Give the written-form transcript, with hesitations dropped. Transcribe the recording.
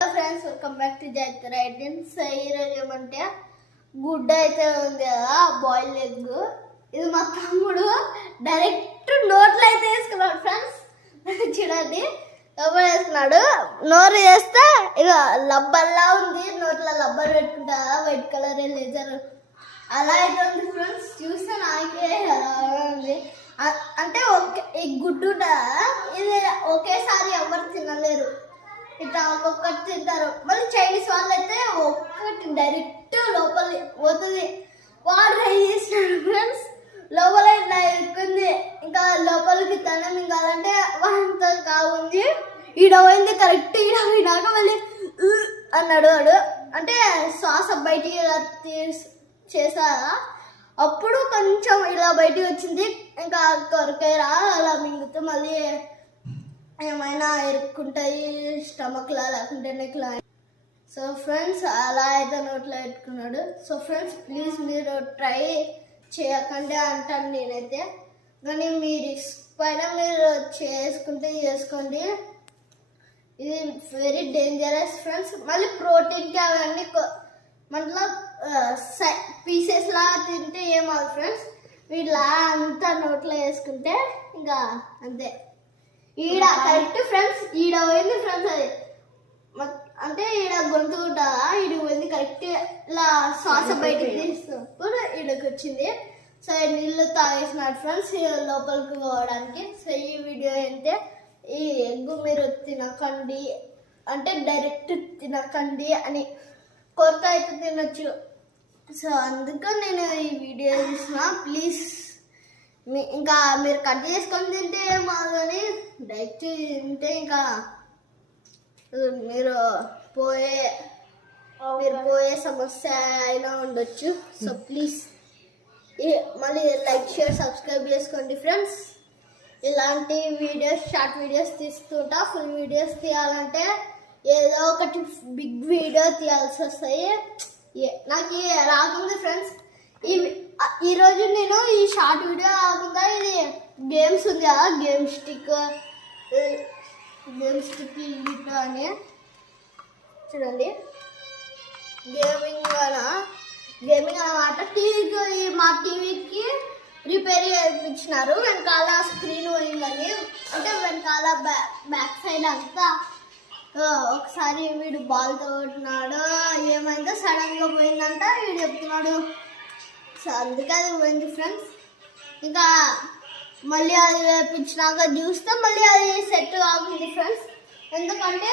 Friends welcome back to Jait writings. ఈరోజు ఏమంటే గుడ్డ అయితే ఉంది కదా, బాయిల్ ఎగ్. ఇది మా తమ్ముడు డైరెక్ట్ నోట్లో అయితే వేసుకున్నాడు ఫ్రెండ్స్. చూడండి లోపల వేసుకున్నాడు. నోరు చేస్తే ఇక లబ్బర్లా ఉంది, నోట్లో లబ్బర్ పెట్టుకుంటా వైట్ కలర్ లేజర్ అలా అయితే ఉంది ఫ్రెండ్స్. చూస్తే నాకే అలా ఉంది. అంటే ఈ గుడ్డు ఇది ఒకేసారి ఎవరు తినలేరు, ఇట్లా ఒక్కొక్కటి తింటారు. మళ్ళీ చైనీస్ వాళ్ళు అయితే ఒక్కటి డైరెక్ట్ లోపల పోతుంది. వాడు ట్రై చేసినాడు ఫ్రెండ్స్, లోపల ఇట్లా ఎక్కుంది. ఇంకా లోపలికి తనం కాదంటే వాడితో కావుంది. ఈడ పోయింది కరెక్ట్. ఈడ పోయినాక మళ్ళీ అన్నాడు వాడు. అంటే శ్వాస బయటికి చేసారా అప్పుడు కొంచెం ఇలా బయటికి వచ్చింది. ఇంకా కొరకైరా అలా మింగితే మళ్ళీ ఏమైనా ఎరుక్కుంటాయి స్టమక్లా లేకుంటే నెక్లా. సో ఫ్రెండ్స్ అలా అయితే నోట్లో పెట్టుకున్నాడు. సో ఫ్రెండ్స్ ప్లీజ్ మీరు ట్రై చేయకండి అంటాను నేనైతే. కానీ మీరు పైన మీరు చేసుకోండి. ఇది వెరీ డేంజరస్ ఫ్రెండ్స్. మళ్ళీ ప్రోటీన్కి అవన్నీ మళ్ళీ పీసెస్ లాగా తింటే ఏమవుతుంది ఫ్రెండ్స్. వీటిలా అంతా నోట్లో వేసుకుంటే ఇంకా అంతే. ఈడ కరెక్ట్ ఫ్రెండ్స్, ఈడ పోయింది ఫ్రెండ్స్. అది అంటే ఈడ గొంతు ఉంటుందా, ఈడ పోయింది కరెక్ట్. ఇలా శ్వాస బయటకు తీసినప్పుడు ఈడకి వచ్చింది. సో నీళ్ళు తాగేసినాడు ఫ్రెండ్స్ లోపలికి పోవడానికి. సో ఈ వీడియో ఏంటంటే ఈ ఎగ్గు మీరు తినకండి, అంటే డైరెక్ట్ తినకండి అని. కొరత అయితే తినొచ్చు. సో అందుకని నేను ఈ వీడియో తీసిన. ప్లీజ్ ఇంకా మీరు కట్ చేసుకొని తింటే ఏమవుతుంది, డైరెక్ట్ తింటే ఇంకా మీరు పోయే సమస్య అయినా ఉండొచ్చు. సో ప్లీజ్ మళ్ళీ లైక్ షేర్ సబ్స్క్రైబ్ చేసుకోండి ఫ్రెండ్స్. ఇలాంటి వీడియోస్ షార్ట్ వీడియోస్ తీస్తుంటా. ఫుల్ వీడియోస్ తీయాలంటే ఏదో ఒకటి బిగ్ వీడియో తీయాల్సి వస్తాయి. నాకు రాకుంది ఫ్రెండ్స్. ఈరోజు నేను ఈ షార్ట్ వీడియో కాకుండా ఇది గేమ్స్ ఉంది కదా, గేమ్ స్టిక్ ఇటు అని చూడండి. గేమింగ్ అన్నమాట. టీవీకి మా టీవీకి రిపేర్ చేయించినారు. వెనకాల స్క్రీన్ పోయిందని, అంటే వెనకాల బ్యాక్ సైడ్ అంతా ఒకసారి వీడు బాల్తో కొట్టినాడు. ఏమైందో సడన్గా పోయిందంట వీడు చెప్తున్నాడు. సో అందుకే అది పోయింది ఫ్రెండ్స్. ఇంకా మళ్ళీ అది వేయించినాక చూస్తే మళ్ళీ అది సెట్ కాకుంది ఫ్రెండ్స్. ఎందుకంటే